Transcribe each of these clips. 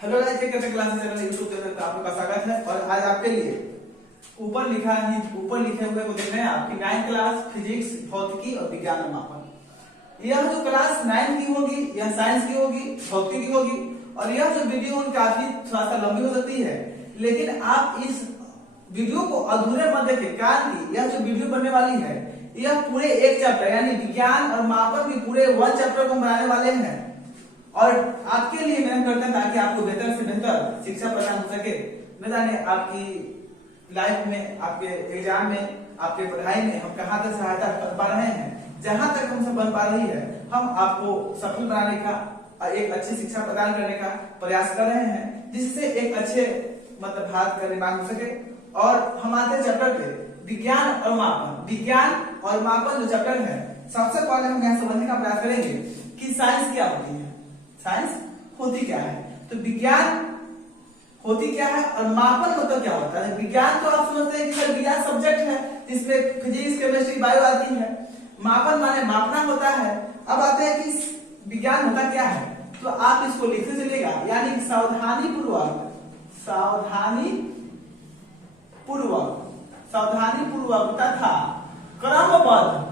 Hello guys, एक classes channel YouTube channel पे आपका स्वागत है। और आज आपके लिए ऊपर लिखे हुए को देख रहे हैं आपकी 9th क्लास फिजिक्स, भौतिकी और विज्ञान और मापन। यह जो क्लास 9 की होगी यह साइंस की होगी, भौतिकी की होगी। और यह जो वीडियो काफी थोड़ा सा लंबी हो सकती है, लेकिन आप इस वीडियो को अधूरे मत देखें, कारण कि यह जो वीडियो बनने वाली है यह पूरे एक चैप्टर यानी विज्ञान और मापन के पूरे 1 चैप्टर को बनाने वाले हैं। और आपके लिए मेहनत करते हैं ताकि आपको बेहतर से बेहतर शिक्षा प्रदान हो सके। न जाने आपकी लाइफ में, आपके एग्जाम में, आपके पढ़ाई में हम कहां तक सहायता कर पा रहे हैं। जहां तक हमसे बन पा रही है हम आपको सफल बनाने का और एक अच्छी शिक्षा प्रदान करने का प्रयास कर रहे हैं, जिससे एक अच्छे भारत का निर्माण हो सके। और हम आते हैं चैप्टर पे, विज्ञान और मापन। विज्ञान और मापन जो चैप्टर है, सबसे पहले हम यहाँ समझने का प्रयास करेंगे कि साइंस क्या होती है, साइंस होती क्या है। तो विज्ञान होती क्या है और मापन मतलब क्या होता है। विज्ञान तो आप समझते हैं कि सर विज्ञान सब्जेक्ट है जिसमें फिजिक्स, केमिस्ट्री, बायो आती है। मापन माने मापना होता है। अब आते हैं कि विज्ञान होता क्या है, तो आप इसको लिखते चलिएगा, यानी सावधानी पूर्वक तथा क्रमबद्ध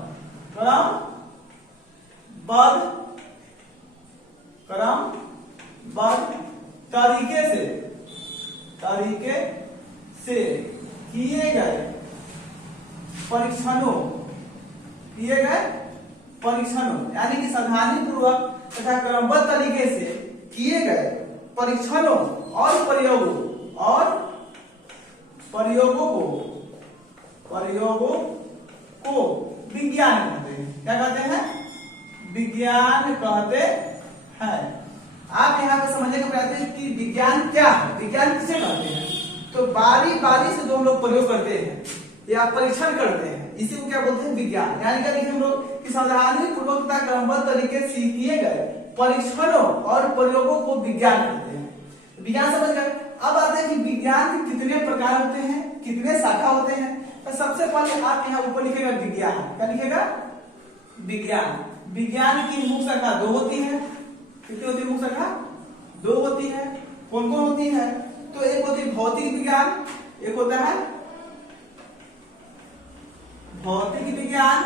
तरीके से किए गए परीक्षणों यानी कि सावधानी पूर्वक तथा क्रमबद्ध तरीके से किए गए परीक्षणों और प्रयोगों को विज्ञान कहते हैं। क्या कहते हैं? विज्ञान कहते हैं। आप यहाँ पे समझने का प्रयास करें कि विज्ञान क्या है, विज्ञान किसे कहते हैं। तो बारी से जो हम लोग प्रयोग करते हैं या परीक्षण करते हैं, इसी को क्या बोलते हैं? विज्ञान। यानी क्या लिखे हम लोग कि सावधानी पूर्वक तथा क्रमबद्ध तरीके से किए गए परीक्षणों और प्रयोगों को विज्ञान कहते हैं। विज्ञान समझ गए। अब आते हैं कि विज्ञान के कितने प्रकार होते हैं, कितने शाखा होते हैं। तो सबसे पहले आप यहाँ ऊपर लिखेगा विज्ञान। क्या लिखेगा? विज्ञान। विज्ञान की मुख्य शाखा 2 होती है। कितनी होती है मुख्य शाखा? 2 होती है। कौन कौन होती है? तो एक होती है भौतिक विज्ञान, एक होता है भौतिक विज्ञान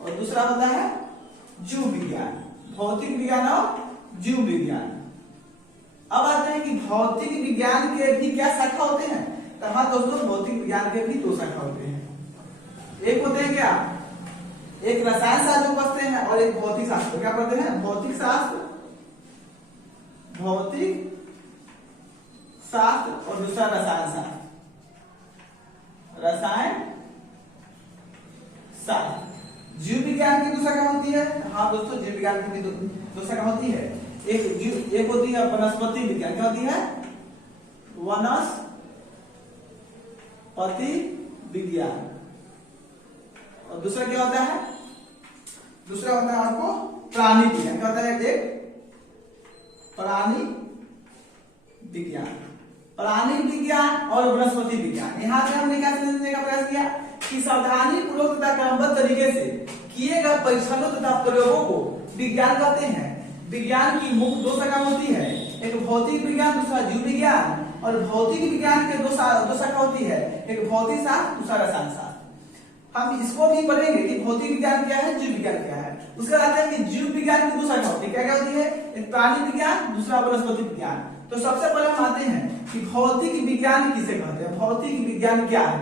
और दूसरा होता है जीव विज्ञान। भौतिक विज्ञान और जीव विज्ञान। अब आते हैं कि भौतिक विज्ञान के भी क्या शाखा होते हैं। तो हाँ दोस्तों, भौतिक विज्ञान के भी 2 शाखा होते हैं। एक होते हैं क्या? एक रसायन शास्त्र पढ़ते हैं और एक भौतिक शास्त्र। क्या पढ़ते हैं? भौतिक शास्त्र और दूसरा रसायन शास्त्र। जीव विज्ञान की 2 शाखा होती है। हाँ दोस्तों, जीव विज्ञान की भी 2 शाखा होती है। एक होती है वनस्पति विज्ञान। क्या होती है? वनस्पति विज्ञान। और दूसरा क्या होता है? दूसरा होता है आपको प्राणी विज्ञान। क्या होता है? एक प्राणी विज्ञान और वनस्पति विज्ञान। यहाँ पे हमने क्या समझने का प्रयास किया कि सावधानी पूर्वक तथा क्रमबद्ध तरीके से किए गए परीक्षणों तथा प्रयोगों को विज्ञान कहते हैं। विज्ञान की मुख्य 2 शाखा होती है, एक भौतिक विज्ञान, दूसरा जीव विज्ञान। और भौतिक विज्ञान के 2 शाखा होती है, एक भौतिक शास्त्र, दूसरा रसायन शास्त्र। हम इसको भी पढ़ेंगे कि भौतिक विज्ञान क्या है, जीव विज्ञान क्या है। उसके बाद आते हैं कि जीव विज्ञान की 2 शाखा होती है। क्या क्या होती है? एक प्राणी विज्ञान, दूसरा वनस्पति विज्ञान। तो सबसे पहले हम आते हैं कि भौतिक विज्ञान किसे कहते हैं, भौतिक विज्ञान क्या है।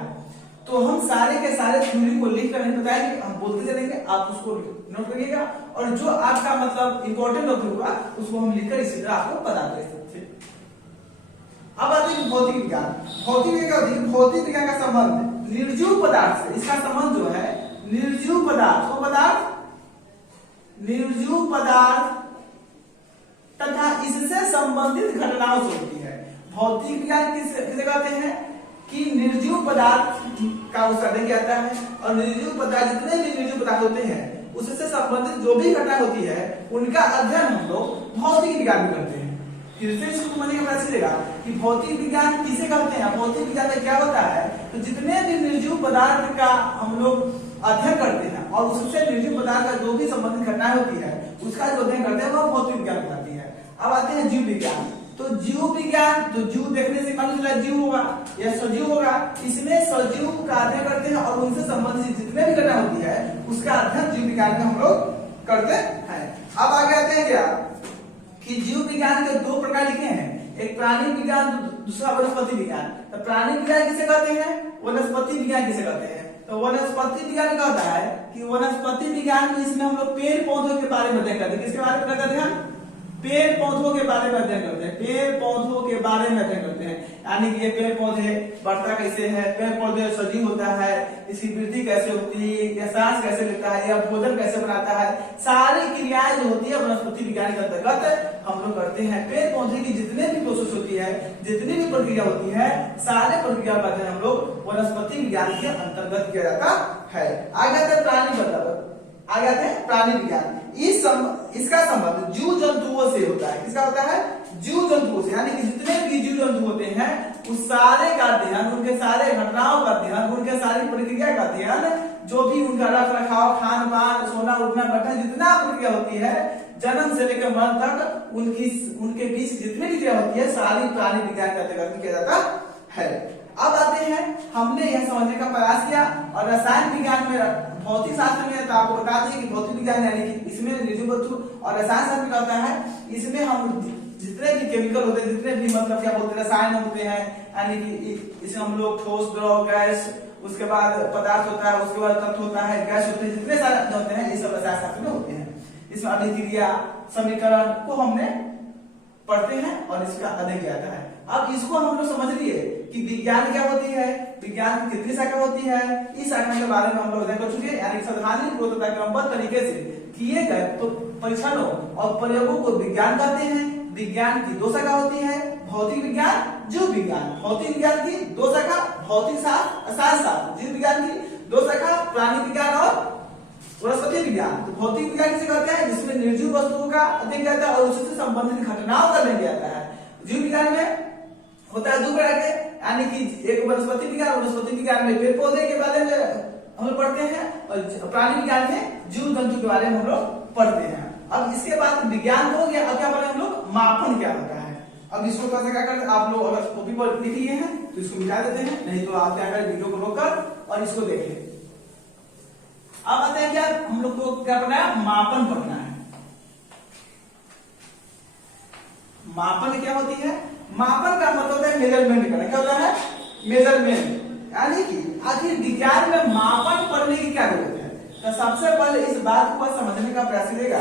तो हम सारे के सारे थ्योरी को लिख कर नहीं बताएंगे, हम बोलते चलेंगे, आप उसको नोट करिएगा। और जो आपका इंपॉर्टेंट होगा उसको हम लिखकर इसी तरह आपको बताते हैं। अब आते हैं भौतिक विज्ञान। भौतिक विज्ञान का संबंध निर्जीव पदार्थ से, इसका संबंध जो है निर्जीव पदार्थ तथा इससे संबंधित घटनाओं से होती है। भौतिक विज्ञान किसे कहते हैं कि निर्जीव पदार्थ का अध्ययन किया जाता है। और निर्जीव पदार्थ, जितने भी निर्जीव पदार्थ होते हैं उससे संबंधित जो भी घटना होती है उनका अध्ययन हम लोग भौतिक विज्ञान में करते हैं। फिर से इसको समझने का प्रयास करेगा कि भौतिक विज्ञान किसे कहते हैं। भौतिक विज्ञान में क्या होता है, तो जितने भी निर्जीव पदार्थ का हम लोग अध्ययन करते हैं और उससे निर्जीव पदार्थ का जो भी संबंधित घटनाएं होती है उसका जो अध्ययन करते हैं वह भौतिक विज्ञान कहलाती है। अब आते हैं है जीव विज्ञान। तो जीव विज्ञान, तो जीव देखने से मालूम चला जीव होगा या सजीव होगा। इसमें सजीव का अध्ययन करते हैं और उनसे संबंधित जितने भी घटना होती है उसका अध्ययन जीव विज्ञान में हम लोग करते हैं। अब आगे आते हैं क्या कि जीव विज्ञान के दो प्रकार लिखे हैं, एक प्राणी विज्ञान, दूसरा वनस्पति विज्ञान। तो प्राणी विज्ञान किसे कहते हैं, वनस्पति विज्ञान किसे कहते हैं। तो वनस्पति विज्ञान कहता है कि वनस्पति विज्ञान में इसमें हम लोग पेड़ पौधों के बारे में अध्ययन करते हैं। किसके बारे में करते हैं, पेड़ पौधों के बारे में अध्ययन करते हैं, पेड़ पौधों के बारे में अध्ययन करते हैं। यानी कि ये पेड़ पौधे बढ़ता कैसे है, पेड़ पौधे सजीव होता है, इसकी वृद्धि कैसे होती है, या सांस कैसे लेता है, या भोजन कैसे बनाता है, सारी क्रियाएं जो होती है वनस्पति विज्ञान के अंतर्गत हम लोग करते हैं। पेड़ पौधे की जितने भी प्रोसेस होती है, जितनी भी प्रक्रिया होती है, सारे प्रक्रिया का अध्ययन हम लोग वनस्पति विज्ञान के अंतर्गत किया जाता है। आगे आते हैं प्राणी मतलब, आगे आते हैं प्राणी विज्ञान। इसका संबंध जीव जंतुओं से होता है। किसका होता है, जीव जंतुओं से। यानी कि जितने भी जीव जंतु होते हैं उस सारे का अध्ययन, उनके सारे घटनाओं का अध्ययन, उनके सारी प्रक्रिया का अध्ययन, जो भी उनका रख रखाव, खान पान, सोना उठना बैठना, जितना प्रक्रिया होती है जन्म से लेकर मरण तक, उनके बीच जितनी भी क्रिया होती है सारी प्राणी विज्ञान के अंतर्गत किया जाता है। अब आते हैं, हमने यह समझने का प्रयास किया और रसायन विज्ञान में, भौतिक शास्त्र में तो आपको बता दें कि भौतिक विज्ञान यानी कि इसमें निर्जीव वस्तु, और रसायन शास्त्र में होता है इसमें हम जितने भी केमिकल होते हैं, जितने भी मतलब क्या बोलते हैं रसायन होते हैं, यानी कि इसमें हम लोग ठोस, द्रव, गैस, उसके बाद पदार्थ होता है, उसके बाद तत्व होता है, गैस होते हैं, जितने सारे होते हैं ये सब रसायन शास्त्र में होते हैं। इसमें अभिक्रिया, समीकरण को हमने पढ़ते हैं और इसका अध्ययन किया जाता है। अब इसको हम लोग समझ लिए कि विज्ञान क्या होती है, विज्ञान की कितनी शाखा होती है, इस शाखा के बारे में हम लोग अध्ययन कर चुके हैं। यानी सावधानीपूर्वक तथा क्रमबद्ध तरीके से किए गए तो परीक्षणों और प्रयोगों को विज्ञान कहते हैं। विज्ञान की दो शाखा होती है, भौतिक विज्ञान, जीव विज्ञान। भौतिक विज्ञान की दो शाखा, भौतिक शास्त्र, रसायन शास्त्र। जीव विज्ञान की दो शाखा, प्राणी विज्ञान और वनस्पति विज्ञान। तो भौतिक विज्ञान किसे कहते हैं, जिसमें निर्जीव वस्तुओं का अध्ययन किया जाता है और उससे संबंधित घटनाओं का अध्ययन किया जाता है। जीव विज्ञान में होता है दो प्रकार के, यानी कि एक वनस्पति विज्ञान, वनस्पति विज्ञान में पेड़ पौधे के बारे में हम लोग पढ़ते हैं, और प्राणी विज्ञान में जीव जंतु के बारे में हम लोग पढ़ते हैं। अब इसके बाद विज्ञान हो गया, अब क्या पढ़े हम लोग, मापन क्या होता है। अब इसको कैसे क्या करते हैं, आप लोग अगर कॉपी पर लिख लिए हैं तो इसको मिटा देते हैं, नहीं तो आप क्या करें वीडियो को रोककर और इसको देख लें। अब आते हैं क्या, हम लोग को क्या पढ़ना है, मापन पढ़ना है। मापन क्या होती है, मापन का मतलब होता है मेजरमेंट करना। क्या होता है, मेजरमेंट। यानी कि आखिर विज्ञान में मापन पढ़ने की क्या जरूरत है। तो सबसे पहले इस बात को समझने का प्रयास करेगा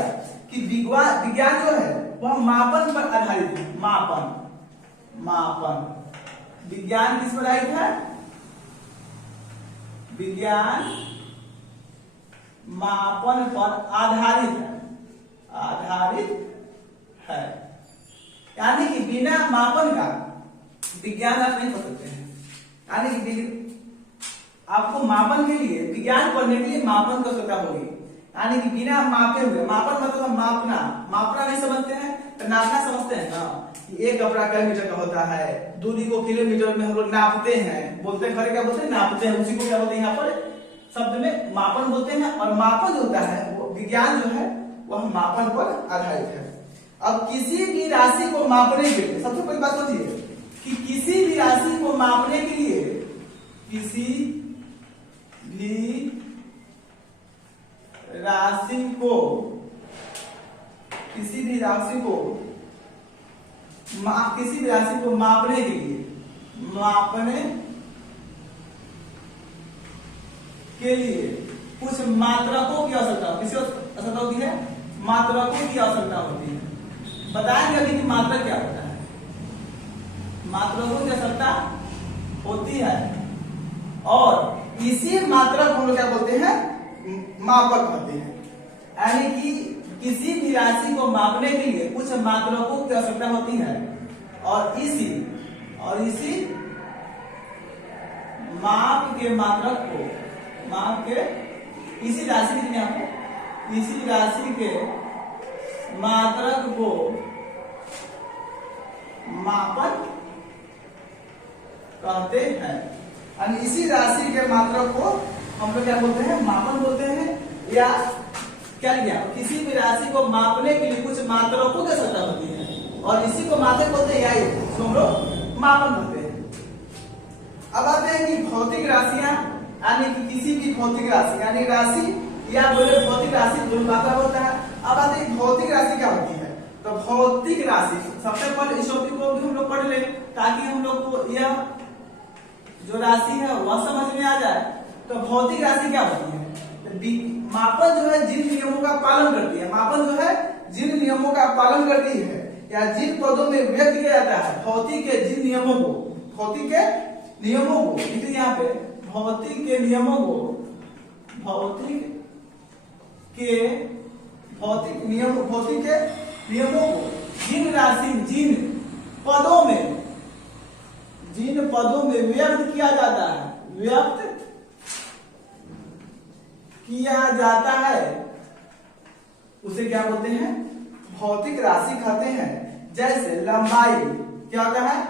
कि विज्ञान जो है वह मापन पर आधारित है। मापन विज्ञान किस पर आधारित है, विज्ञान मापन पर आधारित है। यानी कि बिना मापन का विज्ञान आप नहीं पढ़ सकते हैं। यानी कि आपको मापन के लिए, विज्ञान पढ़ने के लिए मापन की आवश्यकता होगी। यानी कि बिना मापे हुए, मापन मतलब मापना नहीं समझते हैं तो नापना समझते हैं ना, कि एक कपड़ा कई मीटर का होता है, दूरी को किलोमीटर में हम लोग नापते हैं, बोलते हैं, खड़े क्या बोलते हैं, नापते हैं, उसी को क्या बोलते हैं यहाँ पर शब्द में मापन बोलते हैं। और मापन जो होता है वो विज्ञान जो है वह मापन पर आधारित है। अब किसी भी राशि को मापने के लिए सबसे पहली बात समझिए कि किसी भी राशि को मापने के लिए, किसी भी राशि को मापने के लिए, कुछ मात्रकों की आवश्यकता होती है। किसकी आवश्यकता होती है, मात्रकों की आवश्यकता होती है। बताएंगे अभी कि मात्रक क्या होता है। मात्रकों की आवश्यकता होती है और इसी मात्रक को हम लोग क्या बोलते हैं, मापक होते हैं। यानी कि किसी भी राशि को मापने के लिए कुछ मात्रकों की आवश्यकता होती है और इसी माप के मात्रक को, इसी राशि के मात्रक को मापन कहते हैं। और इसी राशि के मात्रक को हम लोग क्या बोलते हैं, मापन बोलते हैं। या क्या लिया, किसी भी राशि को मापने के लिए कुछ मात्रकों की आवश्यकता होती है। और इसी को मात्रक बोलते हैं, या इसको हम लोग मापन कहते हैं। अब आते हैं कि भौतिक राशियां, यानी कि किसी भी भौतिक राशि, यानी राशि या बोले भौतिक राशि दोनों बात होता है। अब आते हैं भौतिक राशि क्या होती है। तो भौतिक राशि सबसे पहले इस टॉपिक को भी हम लोग पढ़ ले, ताकि हम लोग को यह जो राशि है वह समझ में आ जाए। तो भौतिक राशि क्या होती है, मापन जो है जिन नियमों का पालन करती है, मापन जो है जिन नियमों का पालन करती है या जिन पदों में व्यक्त किया जाता है भौतिक के जिन नियमों को, भौतिक के नियमों को, देखिए यहाँ पे भौतिक के नियमों को, भौतिक के नियमों को जिन पदों में व्यक्त किया जाता है, व्यक्त किया जाता है, उसे क्या बोलते हैं, भौतिक राशि कहते हैं। जैसे लंबाई क्या होता है,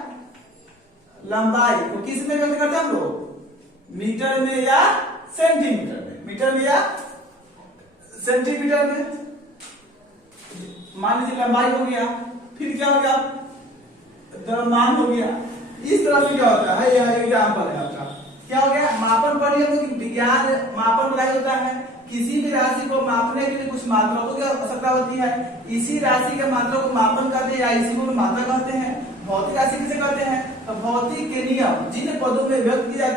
लंबाई को किस में व्यक्त करते हैं हम लोग, मीटर में या सेंटीमीटर में, मीटर में या सेंटीमीटर में। मान लीजिए लंबाई हो गया, फिर क्या हो गया, द्रव्यमान हो गया। इस तरह से क्या होता है, यह एग्जाम्पल है आपका। क्या हो गया, मापन पढ़ लिया तो विज्ञान मापन पढ़ाई होता है। किसी भी राशि को मापने के लिए कुछ मात्राओं की आवश्यकता होती है, इसी राशि के मात्रा को मापन कहते हैं या इसी को मात्रा कहते हैं। भौतिक राशि किसे कहते हैं, तो भौतिक के नियम जिन पदों में व्यक्त किए जाते हैं